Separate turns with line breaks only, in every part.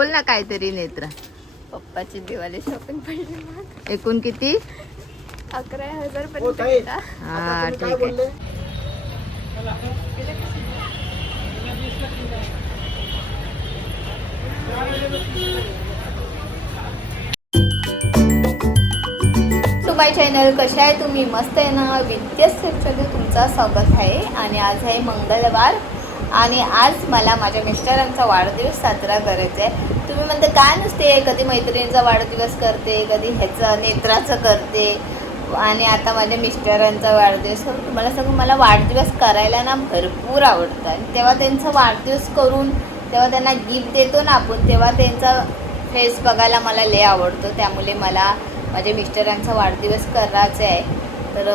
बोल ना काहीतरी नेत्रा.
पप्पाची दिवाळी शॉपिंग पडली
एकूण किती?
अकरा हजार
हो,
पर्यंत.
हा
काय
ठीक आहे.
माय चॅनल कशा आहे तुम्ही? मस्त आहे ना? विद्यास तुमचं स्वागत आहे. आणि आज आहे मंगळवार आणि आज मला माझ्या मिस्टरांचा वाढदिवस साजरा करायचा आहे तुम्ही म्हणते काय नसते? कधी मैत्रिणीचा वाढदिवस करते कधी ह्याचं नेत्राचं करते. आणि आता माझ्या मिस्टरांचा वाढदिवस. करून तुम्हाला सांगू मला वाढदिवस करायला ना भरपूर आवडतं. आणि तेव्हा त्यांचा वाढदिवस करून तेव्हा त्यांना गिफ्ट देतो ना आपण तेव्हा त्यांचा फेस बघायला मला लय आवडतो. त्यामुळे मला माझ्या मिस्टरांचा वाढदिवस करायचा आहे तर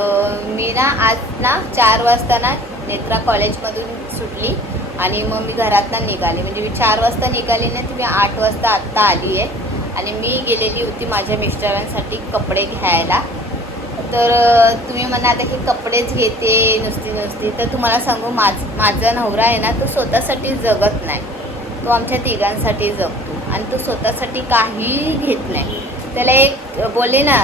मी ना आज ना चार वाजता ना नेत्रा कॉलेजमधून सुटली आणि मग मी घरातनं निघाले. म्हणजे मी चार वाजता निघाली ना तुम्ही आठ वाजता आत्ता आली आहे आणि मी गेलेली होती माझ्या मिस्टरांसाठी कपडे घ्यायला. तर तुम्ही म्हणा आता की कपडेच घेते नुसती नुसती. तर तुम्हाला सांगू माझ माझा नवरा आहे ना तो स्वतःसाठी जगत नाही. तो आमच्या तिघांसाठी जगतो. आणि तो स्वतःसाठी काहीही घेत नाही. त्याला एक बोले ना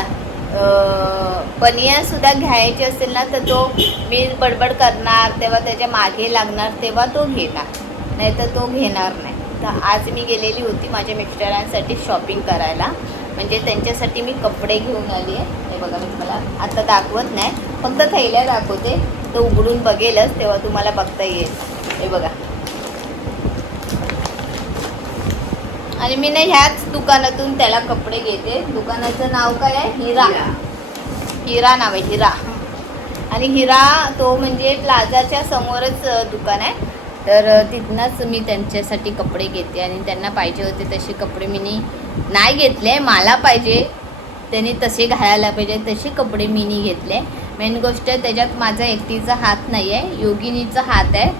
सुद्धा घ्यायची असेल ना तर तो मी बडबड करणार तेव्हा त्याच्यामागे लागणार तेव्हा तो घेणार. नाही तर तो घेणार नाही. तर आज मी गेलेली होती माझ्या मिस्टरांसाठी शॉपिंग करायला. म्हणजे त्यांच्यासाठी मी कपडे घेऊन आली आहे. हे बघा मी तुम्हाला आता दाखवत नाही. फक्त थैल्या दाखवते. तो उघडून बघेलच तेव्हा तुम्हाला बघता येईल. हे बघा. आणि मी ना ह्याच दुकानातून त्याला कपडे घेते. दुकानाचं नाव काय आहे? हिरा. हिरा. नाव आहे हिरा. आणि हिरा तो म्हणजे प्लाझाच्या समोरच दुकान आहे. तर तिथनंच मी त्यांच्यासाठी कपडे घेते आणि त्यांना पाहिजे होते तसे कपडे मी नाही घेतले. मला पाहिजे. त्यांनी तसे घालायला पाहिजे. तसे कपडे मी घेतले. मेन गोष्ट त्याच्यात माझा एकटीचा हात नाही आहे योगिनीचा हात आहे.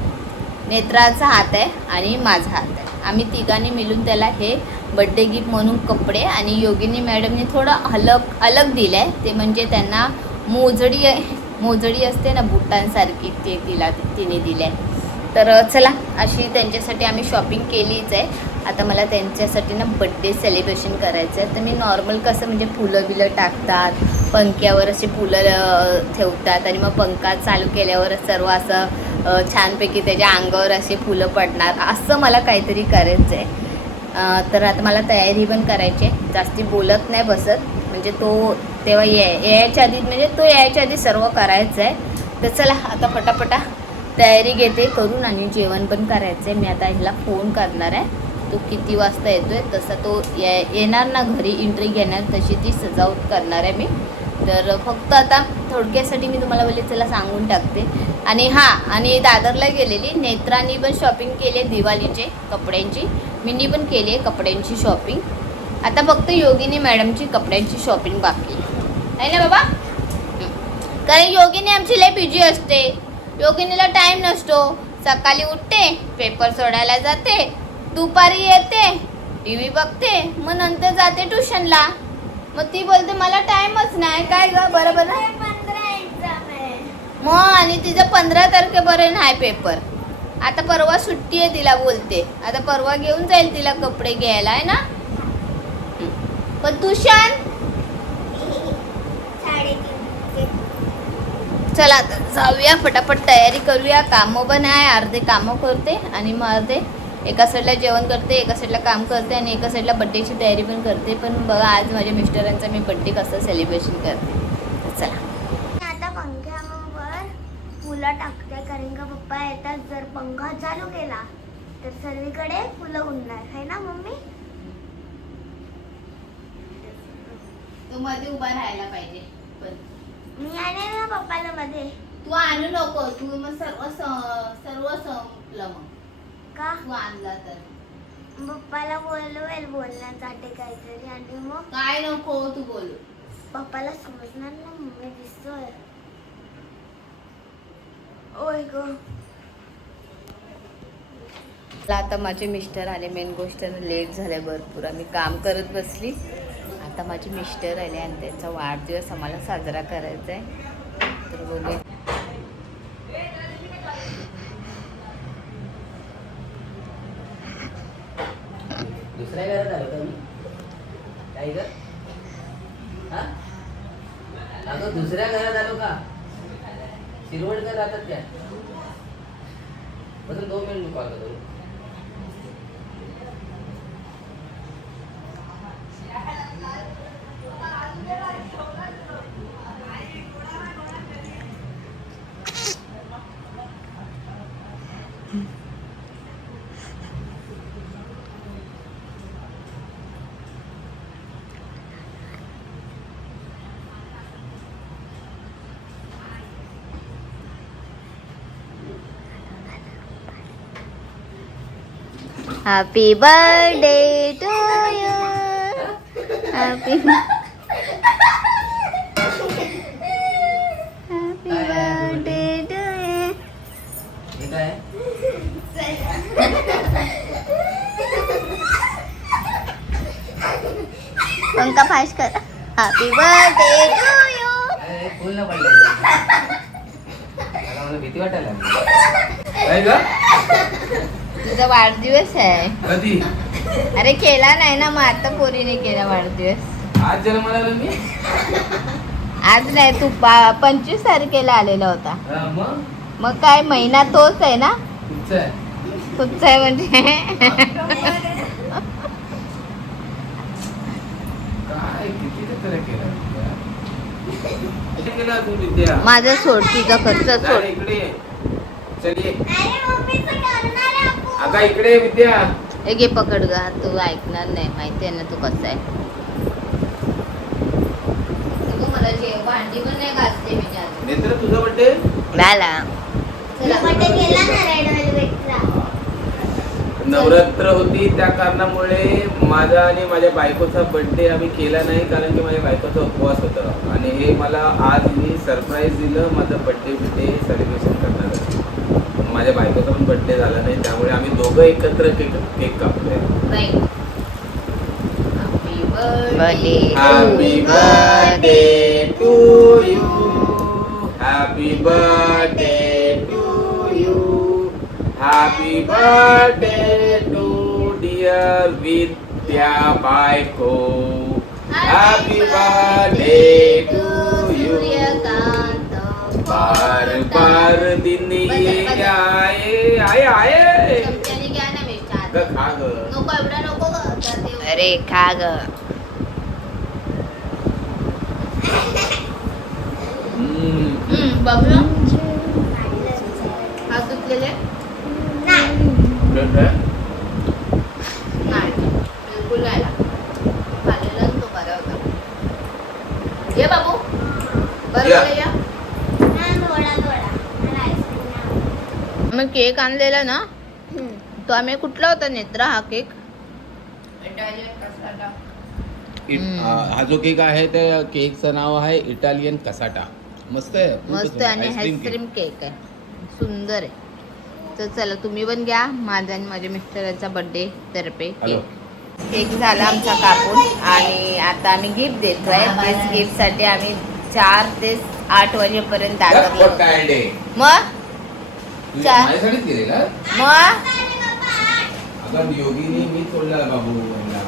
नेत्राचा हात आहे आणि माझा हात आहे. आम्ही तिघांनी मिळून त्याला हे बड्डे गिफ्ट म्हणून कपडे आणि योगिनी मॅडमने थोडं अलग अलग दिलं आहे ते म्हणजे त्यांना मोजडी मोजडी असते ना बुटांसारखी ते तिला तिने दिलं आहे तर चला अशी त्यांच्यासाठी आम्ही शॉपिंग केलीच आहे. आता मला त्यांच्यासाठी ना बड्डे सेलिब्रेशन करायचं आहे. तर मी नॉर्मल कसं म्हणजे फुलं बिलं टाकतात पंख्यावर असे फुलं ठेवतात आणि मग पंखा चालू केल्यावर सर्व असं छानपैकी त्याच्या अंगावर असे फुलं पडणार. असं मला काहीतरी करायचं आहे तर आता मला तयारी पण करायची आहे. जास्ती बोलत नाही बसत. म्हणजे तो तेव्हा ये यायच्या आधी म्हणजे तो यायच्या आधी सर्व करायचं आहे तर चला आता पटापटा तयारी घेते करून आणि जेवण पण करायचं आहे मी आता ह्याला फोन करणार आहे. तो किती वाजता येतो आहे तसा तो ये येणार ना घरी एंट्री घेणार. तशी ती सजावट करणार आहे मी. तर फक्त आता थोडक्यासाठी मी तुम्हाला बोलले चला सांगून टाकते. आणि हां आणि दादरला गेलेली नेत्रांनी पण शॉपिंग केली आहे दिवाळीचे कपड्यांची. मीनी पण केली आहे कपड्यांची शॉपिंग आता फक्त योगिनी मॅडमची कपड्यांची शॉपिंग बाकी आहे. ना बाबा? कारण योगिनी आमची लय बिजी असते. योगिनीला टाईम नसतो. सकाळी उठते पेपर सोडायला जाते दुपारी येते टी व्ही बघते मग नंतर जाते ट्युशनला मग ती बोलते मला टाइमच नाही. काय ग? बरोबर ना? मग आणि तिचं पंधरा तारखेपर्यंत आहे पेपर. आता परवा सुट्टी आहे तिला बोलते. आता परवा घेऊन जाईल तिला कपडे घ्यायला आहे ना? पण पण शान. चला आता जाऊया फटाफट तयारी करूया. कामं पण आहे अर्धे कामं करते आणि मग अर्धे एका साईडला जेवण करते एका साईडला काम करते आणि एका साईडला बड्डेची तयारी पण करते. पण बघा आज माझ्या मिस्टरांचा मी बड्डे कसं सेलिब्रेशन करते. तर चला.
आता पंख्यावर फुलं टाकते कारण का पप्पा येतात जर पंखा चालू केला तर सर्वीकडे फुलं उडणार. आहे ना मम्मी?
तू मध्ये उभा राहायला पाहिजे. पण
मी आले ना पप्पाला मध्ये.
तू आणू नको. तू मग सर्व सर्व संपलं मग.
का?
तू आणला तर.
पप्पाला बोलवेल बोलण्यासाठी काहीतरी. आणि मग?
काय नको तू बोलू.
पप्पाला समजणार ना मम्मी दिसतोय. ओय ग.
मला आता माझे मिस्टर आले. मेन गोष्ट लेट झाल्या भरपूर. आम्ही काम करत बसली. आता माझे मिस्टर आले आणि त्यांचा वाढदिवस आम्हाला साजरा करायचा आहे तर बोलूया
दुसरं
दुसऱ्या घरात आलो का मी काय ग हा अगं दुसऱ्या घरात आलो का शिरवडकर राहतात त्या बरं दोन मिनिट मी कॉल करतो
happy birthday to you happy happy birthday to you
हे
पंखा फास्ट कर. Happy birthday to you
full मला भीती वाटायला काय ग.
तुझा वाढदिवस आहे.
कधी?
अरे केला नाही ना मग आता पोरीने केला वाढदिवस.
आज जन्माला आलो मी.
आज नाही तू पा- पंचवीस तारखेला आलेला होता.
हा, मग?
मग काय महिना तोच आहे ना?
तुमचं आहे.
तुझा आहे म्हणजे.
काय किती केलं? तू विद्या.
माझा सोड तुझा खर्च
नाही,
सोड.
इकडे. ये. चल ये.
अरे मम्मीचं करणार
अगा इकडे विद्या.
हे घे पकड गा तू ऐकणार नाही माहिती आहे ना तू कसं आहे. तू मला जेव भांडी पण नाही घासते मी अजून.
नेत्र तुझा बड्डे
झाला
तुला बर्थडे केला ना रेड वेल्वेटचा
नवरात्र होती त्या कारणामुळे माझा आणि माझ्या बायकोचा बर्थडे आम्ही केला नाही कारण की माझ्या बायकोचा उपवास होता. आणि हे मला आज मी सरप्राईज दिलं माझं बर्थडे बिड्डे सेलिब्रेशन करणार माझ्या बायकोचा पण बर्थडे झाला नाही त्यामुळे आम्ही दोघं एकत्र cake cake कापतोय. Happy birthday to you happy birthday to you happy birthday to dear Vidya बायको हॅपी बर्थडे टू बार बार दिन ये आए आए आए. ग खा ग.
नको एवढा नको ग. अरे खा ग. बघ. हात? नाही. बिलकुल नाही लागला. खाल्लेला तो बरा होता. ये बाबू. बरं
या.
झालं या
थोडा थोडा मला आईस्क्रीम नाही
मग केक आणलेला ना तो आम्ही कुठला होता नेत्रा हा केक? हम्म.
हा जो केक आहे त्या केकचं नाव आहे इटालियन कसाटा. मस्त आहे
मस्त. आणि
आईस्क्रीम केक.
आईस्क्रीम केक आहे. सुंदर आहे. तर चला तुम्ही पण घ्या. माझा आणि माझ्या मिस्टरांचा बर्थडे तर्फे
हॅलो.
केक केक झाला आमचा कापून. आणि आता आम्ही गिफ्ट देतोय. तेच गिफ्टसाठी आम्ही चार ते आठ वाजेपर्यंत दादरलो? मग?
तू
चा-
माझ्यासाठीच केलेला
मग?
अगं योगीनी मी सोडला बाबू यांना.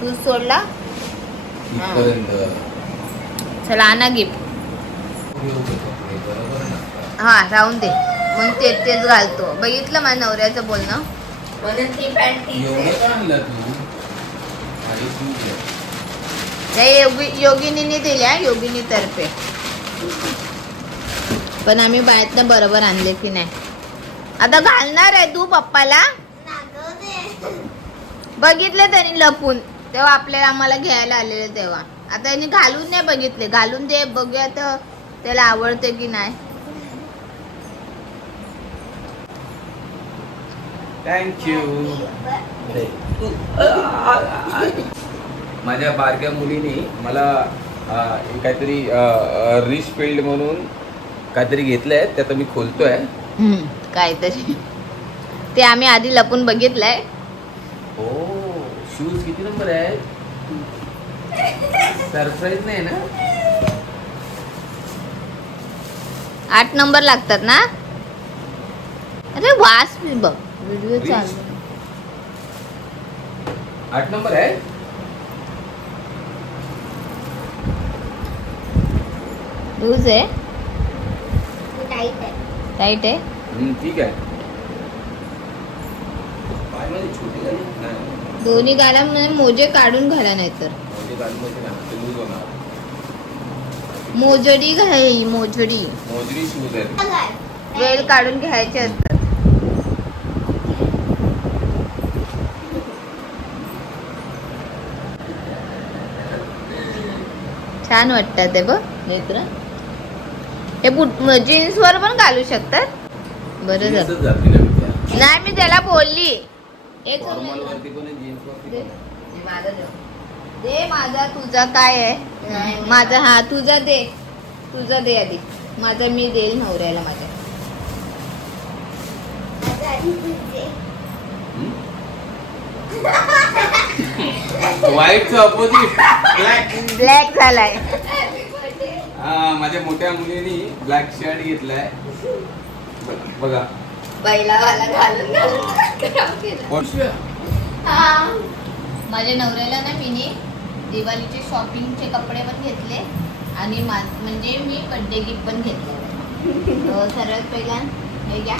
तू सोडला?
इथपर्यंत.
चला आणा गिफ्ट
बरोबर ना
हा राहून दे. मग ते तेच घालतो. बघितलं माझ्या नवऱ्याचं बोलणं?
एवढं का आणलं तू. आणि तू घे.
त्या योगी योगिनीने दिल्या योगिनी तर्फे पण आम्ही बाळ्यातनं बरोबर आणले की नाही? आता घालणार आहे तू पप्पाला. बघितलं त्यांनी लपून. तेव्हा आपल्याला आम्हाला घ्यायला आलेले तेव्हा. आता त्यांनी घालून नाही बघितले. घालून दे बघूया तर त्याला आवडते की नाही.
थँक्यू माझ्या बारक्या मुलीने मला काहीतरी रिच फील्ड म्हणून काहीतरी घेतलंय ते आता मी खोलतोय.
हम्म, काहीतरी. ते आम्ही आधी लपून बघितलंय.
ओ शूज किती नंबर आहे सरप्राईज नाही ना?
आठ नंबर लागतात ना? अरे वास मी बघ. व्हिडिओ. चालू.
आठ नंबर आहे?
लूज आहे.
टाईट आहे.
ठीक आहे. पायमध्ये छोटे झाले नाही.
दोन्ही गाला म्हणजे मोजे काढून घाला नाहीतर. मोजडी घाई मोजडी? वेल काढून घ्यायचे असतात. छान वाटतात ते बघ नेत्र हे बुट जीन्स वर पण घालू शकतात? बरं झालं. नाही मी त्याला बोलली. एक दे. हे माझा देव. दे माझा तुझा काय आहे? माझा हा तुझा दे. तुझा दे आधी. माझा मी देईल नवऱ्याला माझ्या.
माझं आधी तुझे.
व्हाईटचं अपोजिट ब्लॅक
ब्लॅक झालाय.
माझ्या मोठ्या मुलीने ब्लॅक शर्ट घेतलाय. बघा.
बैलावाला घालून घालून हा. माझ्या नवऱ्याला ना मीने दिवाळीचे शॉपिंगचे कपडे पण घेतले आणि मा म्हणजे मी बड्डे गिफ्ट पण घेतले. सर्वात पहिला हे घ्या.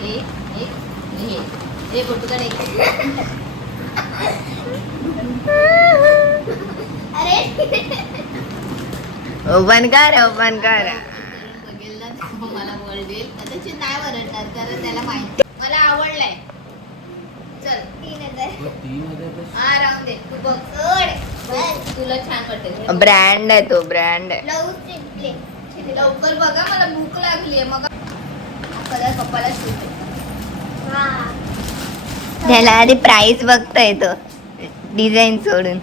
हे हे हे. हे
अरे.
ओपन कर ओपन कर. बघेल ना तो मला बोलवेल कदाचित नाही वरडणार कारण त्याला माहिती मला आवडलाय. चल.
तीन हजार
तीन हजार रुपये.
राहून दे. तू बघ.
बस.
तुला छान वाटेल. ब्रँड आहे तो ब्रँड आहे. लवकर बघा मला भूक लागली आहे मग कलर पप्पाला शूट
हा.
त्याला आधी प्राइस बघता येतो डिझाईन सोडून.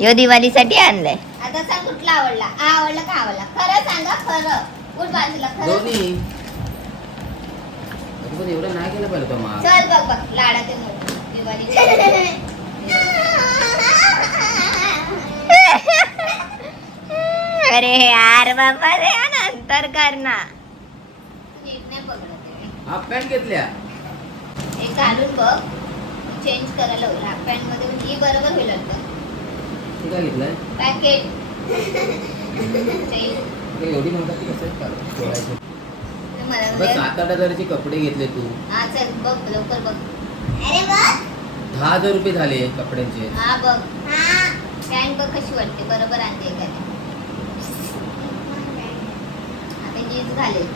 यो दिवाळीसाठी आणलाय.
आता सांग कुठला आवडला? हा आवडला का आवडला? खरं सांगा खरं. उठ बाजूला खरं.
दोन्ही. अरे पण एवढं नाही केलं पाहिजे तो.
चल बघ बघ. लाडा ते मोठं. अरे यार बाबा रे नंतर कर ना नीट नाही पकडत.
हाफ पॅन्ट घेतल्या.
हे घालून बघ. चेंज करायला होईल हाफ पॅन्टमध्ये ही बरोबर होईल आता
तू काय घेतलाय एवढी का? बस सात आठ हजाराचे कपडे घेतले तू.
हा चल बघ लवकर बघ.
अरे बघ!
दहा हजार रुपये झाले कपड्यांचे.
हा बघ.
हा
पॅन्ट बघ कशी वाटते बरोबर आणते का आता जीन्स घालेल.